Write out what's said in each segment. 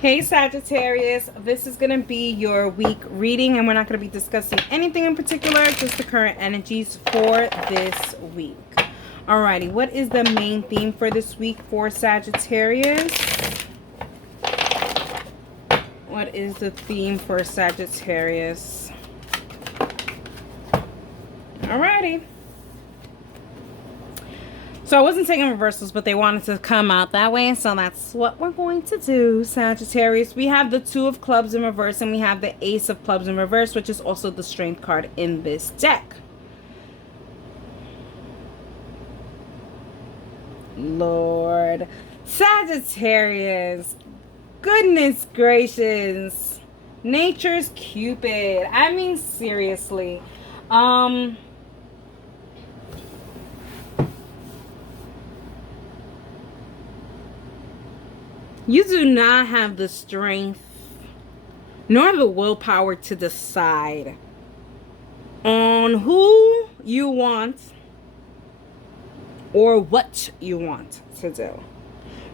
Hey Sagittarius, this is going to be your week reading, and we're not going to be discussing anything in particular, just the current energies for this week. Alrighty, what is the main theme for this week for Sagittarius? What is the theme for Sagittarius? Alrighty. So I wasn't taking reversals, but they wanted to come out that way. So that's what we're going to do, Sagittarius. We have the Two of Clubs in reverse, and we have the Ace of Clubs in reverse, which is also the Strength card in this deck. Lord. Sagittarius. Goodness gracious. Nature's Cupid. I mean, seriously. You do not have the strength nor the willpower to decide on who you want or what you want to do.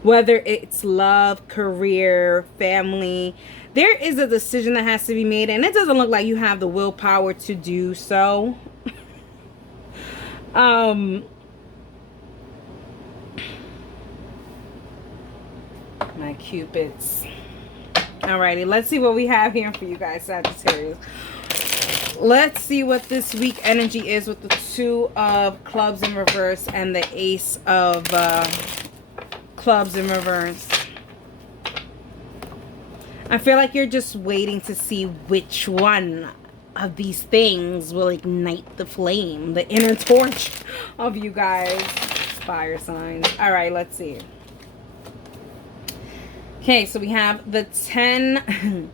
Whether it's love, career, family, there is a decision that has to be made, and it doesn't look like you have the willpower to do so. My Cupids. Alrighty, let's see what we have here for you guys, Sagittarius. Let's see what this week energy is with the Two of Clubs in reverse and the Ace of Clubs in reverse. I feel like you're just waiting to see which one of these things will ignite the flame, the inner torch of you guys, fire signs. Alright, let's see. Okay, so we have the 10,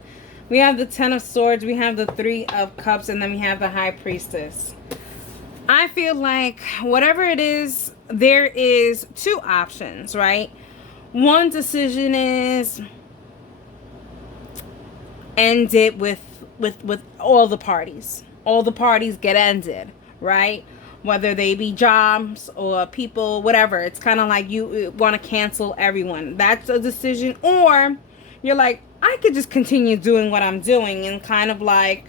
we have the 10 of Swords, we have the 3 of Cups, and then we have the High Priestess. I feel like whatever it is, there is two options, right? One decision is end it with all the parties. All the parties get ended, right? Whether they be jobs or people, whatever. It's kind of like you want to cancel everyone. That's a decision. Or you're like, I could just continue doing what I'm doing and kind of like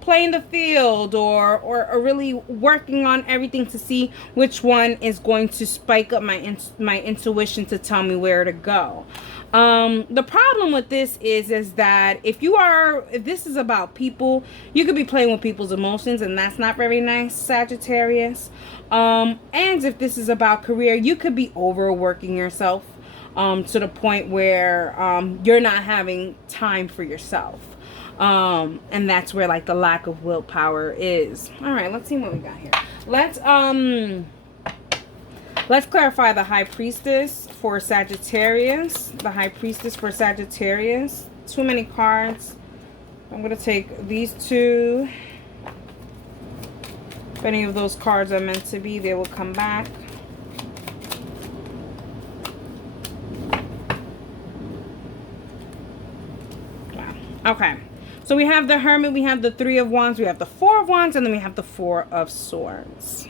playing the field or really working on everything to see which one is going to spike up my intuition to tell me where to go. The problem with this is that if this is about people, you could be playing with people's emotions, and that's not very nice, Sagittarius. And if this is about career, you could be overworking yourself to the point where you're not having time for yourself. And that's where like the lack of willpower is. All right, let's see what we got here. Let's clarify the High Priestess for Sagittarius. The High Priestess for Sagittarius. Too many cards. I'm going to take these two. If any of those cards are meant to be, they will come back. Wow. Okay. So we have the Hermit, we have the 3 of Wands, we have the 4 of Wands, and then we have the 4 of Swords.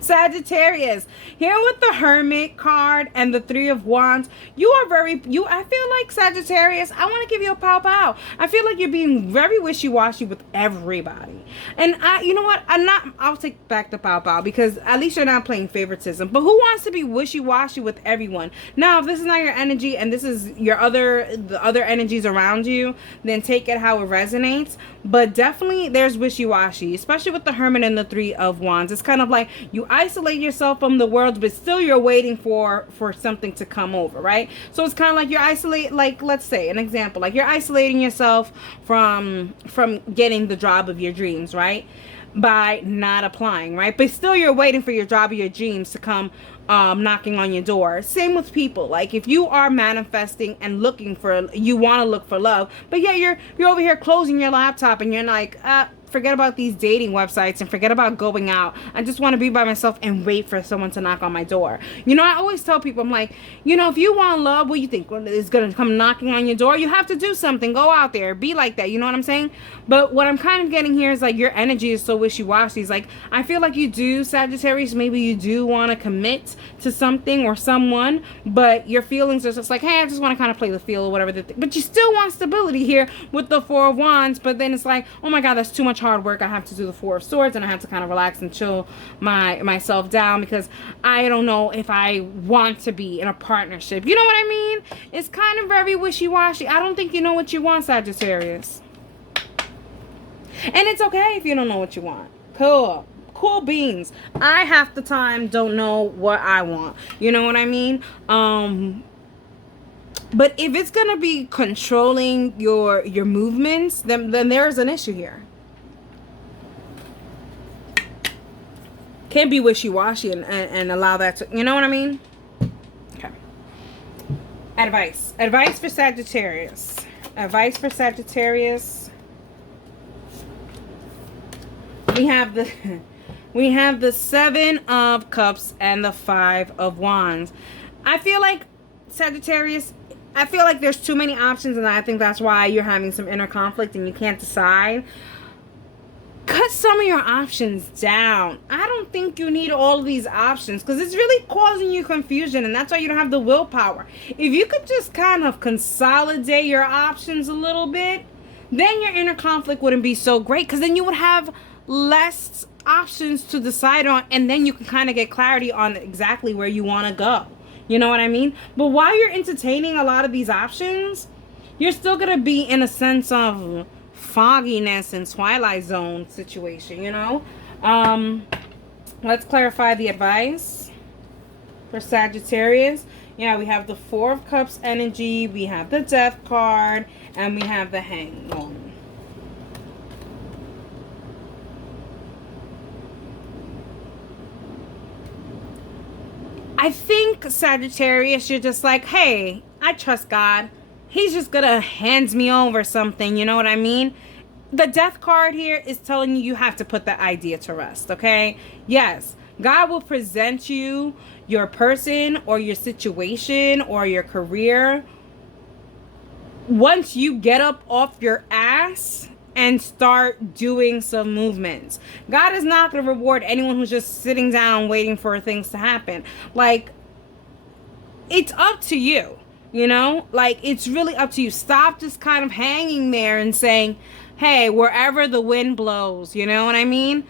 Sagittarius, here with the Hermit card and the 3 of Wands, I feel like, Sagittarius, I want to give you a pow. I feel like you're being very wishy-washy with everybody. And you know what? I'll take back the pow because at least you're not playing favoritism. But who wants to be wishy-washy with everyone? Now, if this is not your energy and this is the other energies around you, then take it how it resonates. But definitely there's wishy-washy, especially with the Hermit and the 3 of Wands. It's kind of like you isolate yourself from the world, but still you're waiting for something to come over, right? So it's kind of like you're isolating, like, let's say an example, like you're isolating yourself from getting the job of your dreams, right? By not applying, right? But still you're waiting for your job of your dreams to come knocking on your door. Same with people. Like if you are manifesting and you want to look for love, but yeah, you're over here closing your laptop and you're like, forget about these dating websites and forget about going out. I just want to be by myself and wait for someone to knock on my door. You know, I always tell people, I'm like, you know, if you want love, what do you think? Is going to come knocking on your door? You have to do something. Go out there. Be like that. You know what I'm saying? But what I'm kind of getting here is like your energy is so wishy-washy. It's like, I feel like you do, Sagittarius, maybe you do want to commit to something or someone, but your feelings are just like, hey, I just want to kind of play the field or whatever. But you still want stability here with the Four of Wands, but then it's like, oh my God, that's too much hard work. I have to do the Four of Swords, and I have to kind of relax and chill myself down because I don't know if I want to be in a partnership. You know what I mean? It's kind of very wishy-washy. I don't think you know what you want, Sagittarius. And it's okay if you don't know what you want. Cool beans. I half the time don't know what I want. You know what I mean? But if it's gonna be controlling your movements, then there's an issue here. Can't be wishy-washy and allow that to, you know what I mean? Okay. Advice for Sagittarius. Advice for Sagittarius. We have the Seven of Cups and the Five of Wands. I feel like, Sagittarius, I feel like there's too many options, and I think that's why you're having some inner conflict and you can't decide. Cut some of your options down. I don't think you need all of these options because it's really causing you confusion, and that's why you don't have the willpower. If you could just kind of consolidate your options a little bit, then your inner conflict wouldn't be so great, because then you would have less options to decide on, and then you can kind of get clarity on exactly where you want to go. You know what I mean? But while you're entertaining a lot of these options, you're still going to be in a sense of fogginess and Twilight Zone situation, you know? Let's clarify the advice for Sagittarius. Yeah, we have the Four of Cups energy, we have the Death card, and we have the Hangman. I think, Sagittarius, you're just like, hey, I trust God. He's just gonna hand me over something, you know what I mean? The Death card here is telling you have to put that idea to rest, okay? Yes, God will present you your person or your situation or your career once you get up off your ass and start doing some movements. God is not going to reward anyone who's just sitting down waiting for things to happen. Like, it's up to you, you know? Like, it's really up to you. Stop just kind of hanging there and saying, hey, wherever the wind blows, you know what I mean?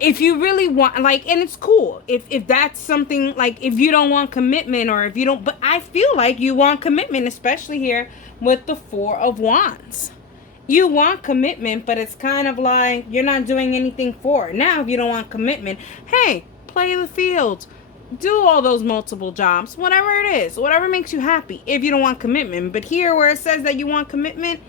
If you really want, like, and it's cool if that's something, like, if you don't want commitment, or if you don't, but I feel like you want commitment, especially here with the Four of Wands. You want commitment, but it's kind of like you're not doing anything for it. Now, if you don't want commitment, hey, play the field. Do all those multiple jobs, whatever it is, whatever makes you happy, if you don't want commitment. But here where it says that you want commitment,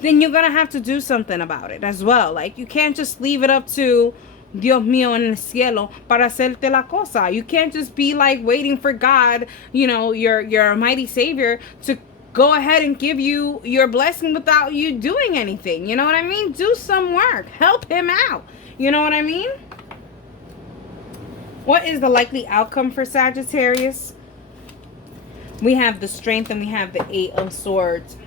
then you're going to have to do something about it as well. Like, you can't just leave it up to Dios mío en el cielo para hacerte la cosa. You can't just be like waiting for God, you know, your mighty savior, to go ahead and give you your blessing without you doing anything. You know what I mean? Do some work. Help him out. You know what I mean? What is the likely outcome for Sagittarius? We have the Strength and we have the Eight of Swords.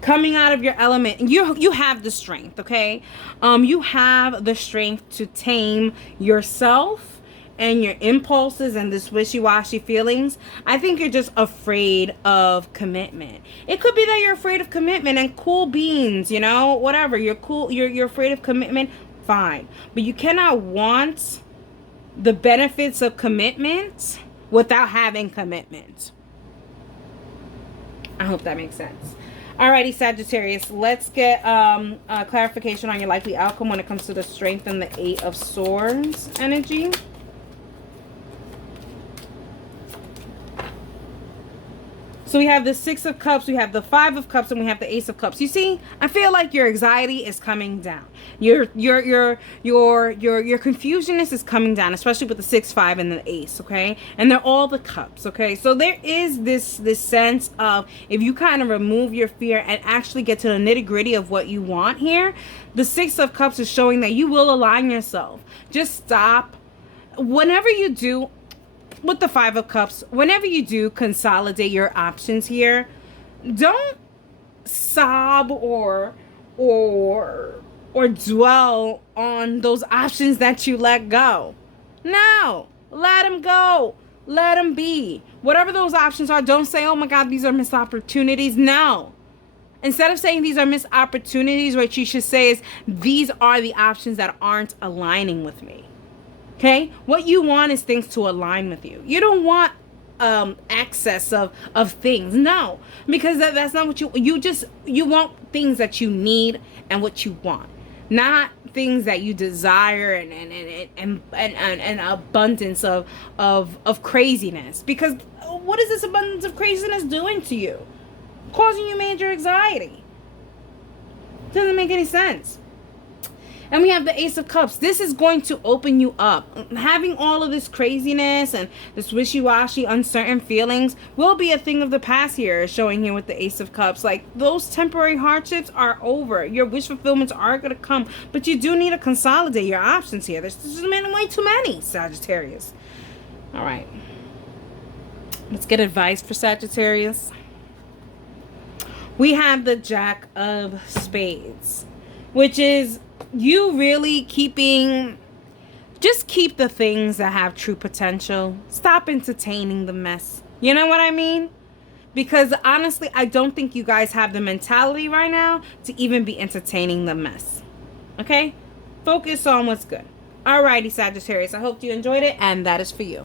Coming out of your element. You have the strength, okay? You have the strength to tame yourself and your impulses and this wishy-washy feelings. I think you're just afraid of commitment. It could be that you're afraid of commitment, and cool beans, you know, whatever. You're cool, you're afraid of commitment, fine. But you cannot want the benefits of commitment without having commitment. I hope that makes sense. Alrighty, Sagittarius, let's get clarification on your likely outcome when it comes to the Strength and the Eight of Swords energy. So we have the Six of Cups, we have the Five of Cups, and we have the Ace of Cups. You see, I feel like your anxiety is coming down. Your confusionness is coming down, especially with the 6, 5, and the Ace, okay? And they're all the cups, okay? So there is this sense of, if you kind of remove your fear and actually get to the nitty-gritty of what you want here, the Six of Cups is showing that you will align yourself. Just stop. Whenever you do, with the Five of Cups, whenever you do consolidate your options here, don't sob or dwell on those options that you let go. No, let them go. Let them be. Whatever those options are, don't say, oh my God, these are missed opportunities. No. Instead of saying these are missed opportunities, what you should say is, these are the options that aren't aligning with me. Okay, what you want is things to align with you. You don't want access of things. No, because that's not what you want things that you need and what you want, not things that you desire and abundance of craziness. Because what is this abundance of craziness doing to you? Causing you major anxiety. Doesn't make any sense. And we have the Ace of Cups. This is going to open you up. Having all of this craziness and this wishy-washy, uncertain feelings will be a thing of the past here, showing here with the Ace of Cups. Like, those temporary hardships are over. Your wish fulfillments are going to come. But you do need to consolidate your options here. There's just way too many, Sagittarius. All right. Let's get advice for Sagittarius. We have the Jack of Spades, which is you really just keep the things that have true potential. Stop entertaining the mess. You know what I mean? Because honestly, I don't think you guys have the mentality right now to even be entertaining the mess. Okay? Focus on what's good. Alrighty, Sagittarius. I hope you enjoyed it, and that is for you.